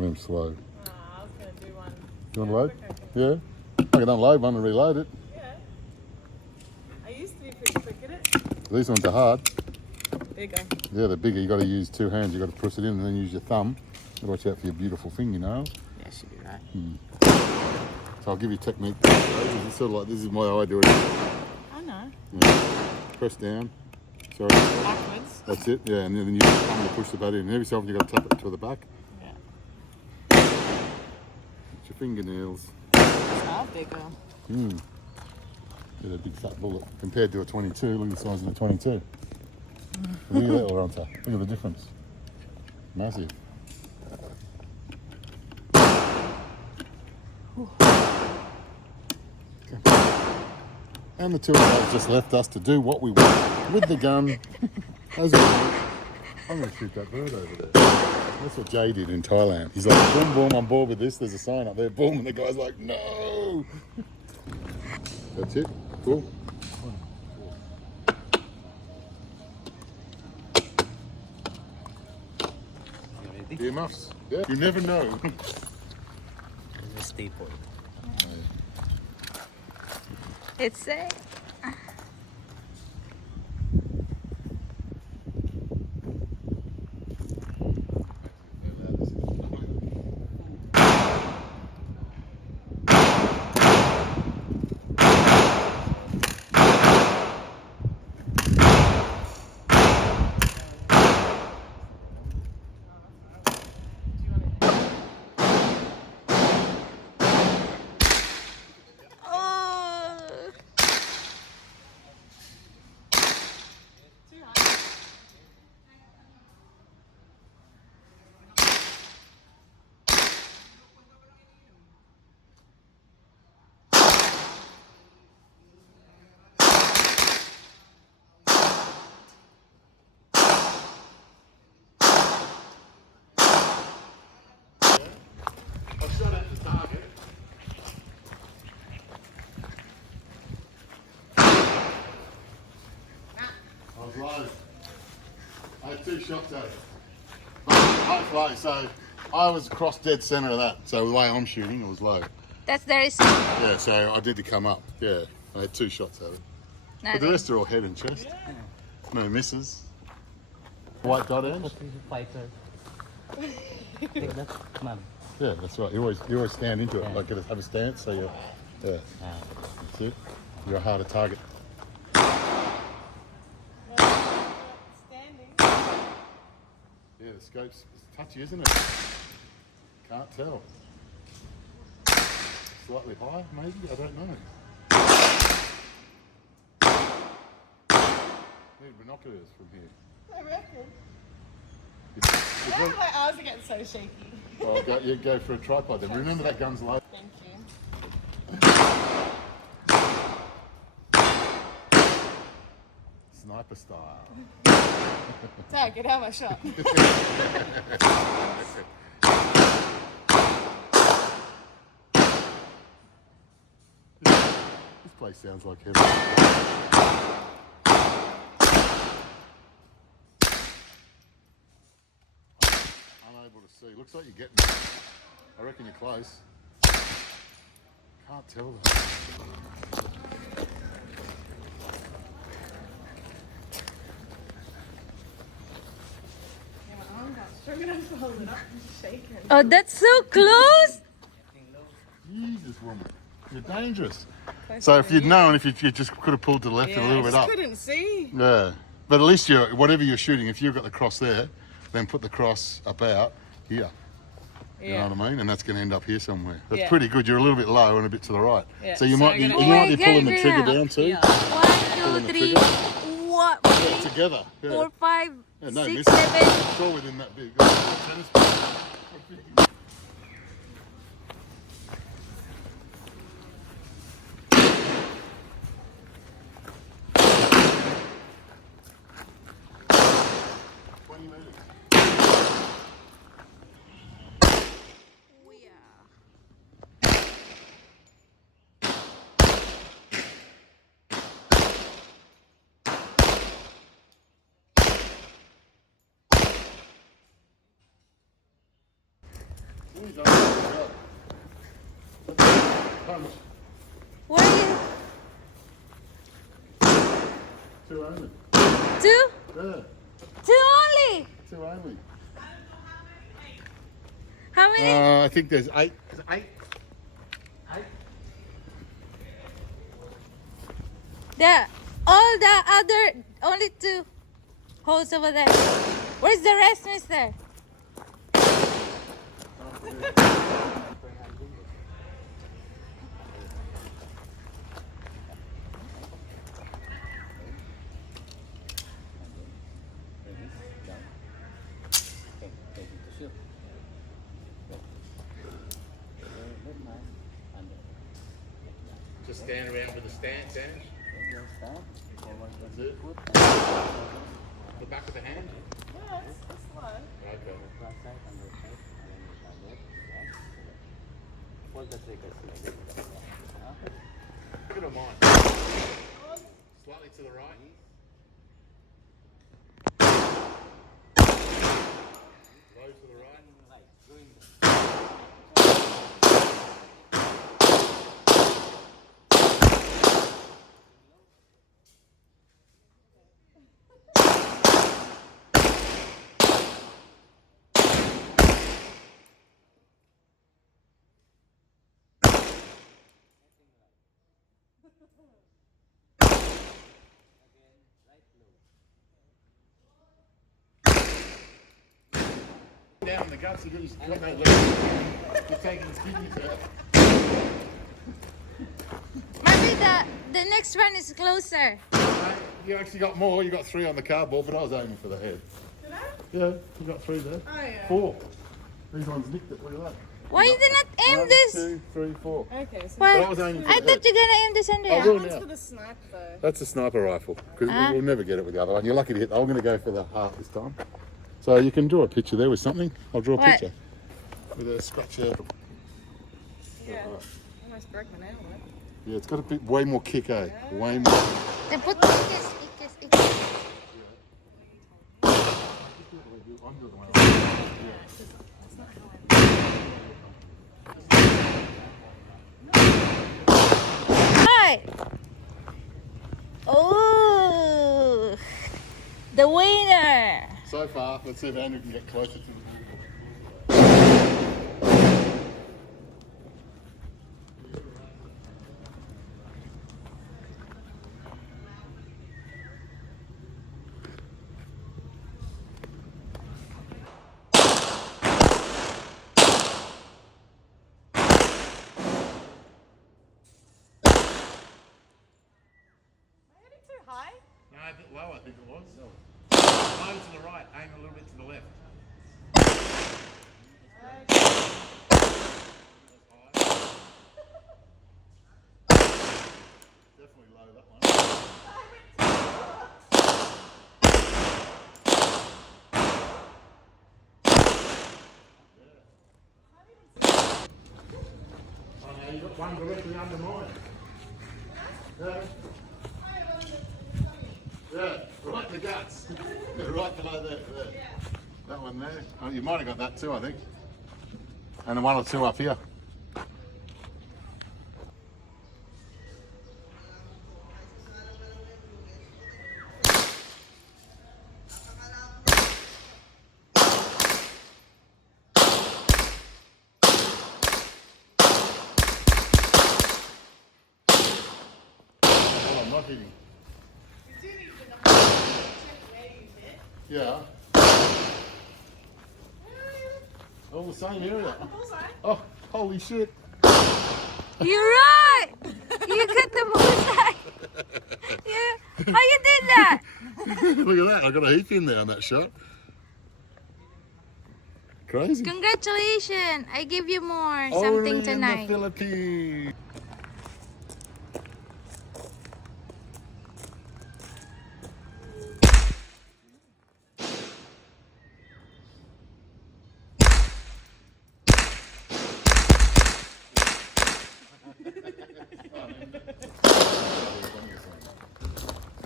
them slow. Oh, I was going to do one. You want to load? Yeah. I can unload one and reload it. Yeah. I used to be pretty quick at it. These ones are hard. Bigger. Yeah, they're bigger. You got to use two hands. You got to push it in and then use your thumb. Watch out for your beautiful fingernails. Yeah, should be right. So I'll give you technique. It's sort of like, this is my way I do it. I know. Yeah. Press down. Sorry. Backwards. That's it. Yeah, and then you use your thumb to push the button in. Every so often you got to tap it to the back. Yeah. It's your fingernails. It's not bigger. Get a big fat bullet. Compared to a 22, look at the size of the 22. Look at that, Lorenta. Look at the difference. Massive. And the two of those just left us to do what we want with the gun. As well. I'm going to shoot that bird over there. That's what Jay did in Thailand. He's like, boom, boom, I'm bored with this. There's a sign up there, boom, and the guy's like, no. That's it. Cool. Earmuffs. Yeah. You never know. It's a staple. It's safe. I had two shots at it. Both low, so I was across dead centre of that. So the way I'm shooting, it was low. That's the reason. Yeah, so I did to come up. Yeah, I had two shots at it. But the rest are all head and chest. No misses. White dot end? Fighter. Take that, come on. Yeah, that's right. You always stand into it, like have a stance. So you're, yeah, that's it. You're a harder target. Standing. Yeah, the scope's touchy, isn't it? Can't tell. Slightly high, maybe? I don't know. Need binoculars from here. I reckon. You've Why got- my arms are getting so shaky? Well, you go for a tripod then. Remember that gun's low. Thank you. Sniper style. Dad, get out of my shot. This place sounds like heaven. Unable to see. Looks like you're getting it. I reckon you're close. Can't tell though. Yeah, my arm got strong enough to hold it up and shaking. Oh, that's so close. Jesus, woman. You're dangerous. So if you'd known, if you just could have pulled to the left and a little bit I up. just couldn't see. Yeah. But at least whatever you're shooting, if you've got the cross there, then put the cross up out here. You know what I mean? And that's going to end up here somewhere. That's pretty good. You're a little bit low and a bit to the right. Yeah. So you So might be, I'm you gonna- might be Oh my pulling the God, trigger yeah. down too. Yeah. 1, 2, 3, what? Yeah, together. Yeah. 4, 5, Yeah, no 6, misses. 7. It's all within that big. Tennis ball. He's on the punch. What are you? Two only. Two? Yeah, Two only. two only. How many? I think there's 8. Is it 8? 8? All the other, only 2 holes over there. Where's the rest, mister? Just stand around with the stance, Ash. That's it. The back of the hand. Yeah, it's slow. Okay. Hold the triggers like this. Look at mine. Slightly to the right. Low to the right. Down in the guts, he's got no legs. He's taking his kidneys out. Maybe the next one is closer. You actually got more. You got 3 on the cardboard, but I was aiming for the head. Did I? Yeah, you got 3 there. Oh, yeah. 4. These ones nicked it. Look at that. Why you did not aim 1, this? 2, 3, 4. Okay, so But I What? was aiming for I the thought head. you're gonna aim this under. I that will one's now. for the snipe, though. That's a sniper rifle because Ah. we'll never get it with the other one. You're lucky to hit. I'm going to go for the heart this time. So you can draw a picture there with something. I'll draw a What? picture with a scratch handle. Yeah. Almost broke my nail, though. Yeah, it's got a bit way more kick, eh? Way more. Then put ikis. Hi. Oh, the winner. So far, let's see if Andrew can get closer to the Too high? No, a bit low, I think it was. Low to the right, aim a little bit to the left. Definitely low, that one. Oh no, you got one directly under mine. Yeah. Yeah, right in the guts. Right below there. That one there. Oh, you might have got that too, I think. And 1 or 2 up here. Oh, I'm not hitting. You do need to check where you hit. Yeah. All the same area. Bullseye. Oh, holy shit. You're right. You got the bullseye. Yeah. How you did that? Look at that. I got a heap in there on that shot. Crazy. Congratulations. I give you more Only something in the tonight. Philippines.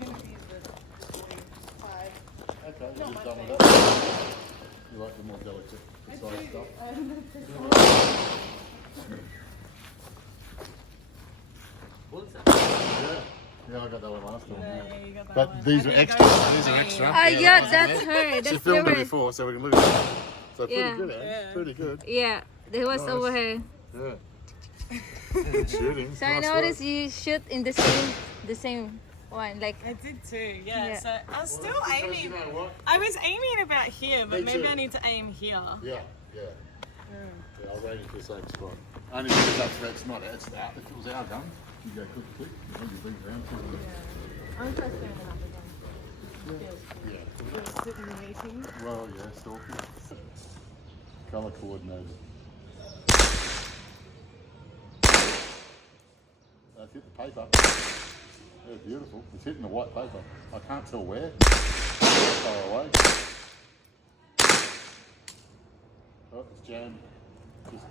You're going to be the 45. Okay, we'll just double that. You like the more delicate precise stuff. Yeah, I got that one last time. Yeah, you got that But one. these are extra. These are extra. Yeah, that's her. She That's filmed it yours. before, so we can look at it. So pretty Yeah. good, eh? Yeah. Pretty good. Yeah, that was Nice. over here. Yeah. Good shooting. So I Nice noticed work. you shoot in the same one. Like, I did too, yeah. Yeah. So I was still Because aiming. you know what? I was aiming about here, but Me maybe too. I need to aim here. Yeah, yeah. Yeah, I'll rate it the same spot. Only because that's not it's that. If it was our gun, you go quick, quick, and then you bring it round to it. I'm just going to have Yeah. the sitting waiting. Well, yeah, stalking. Colour coordinated. That's hit the paper. Yeah, beautiful. It's hitting the white paper. I can't tell where. It's far away. Oh, it's jammed. Just...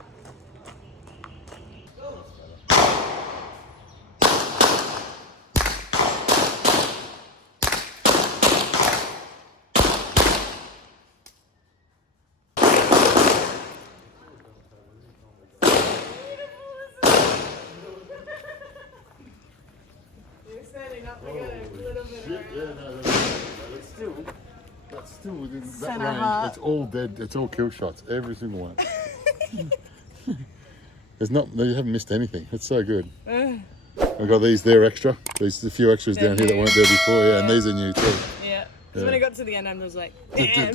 You're standing up, we got a little bit Shit, yeah, no, that's still within that Center range. heart. It's all dead. It's all kill shots. Every single one. There's not. No, you haven't missed anything. It's so good. I've got these there extra. There's a few extras They're down here that new. weren't there before. Yeah, and these are new too. Yeah. Because when I got to the end, I was like, Yeah.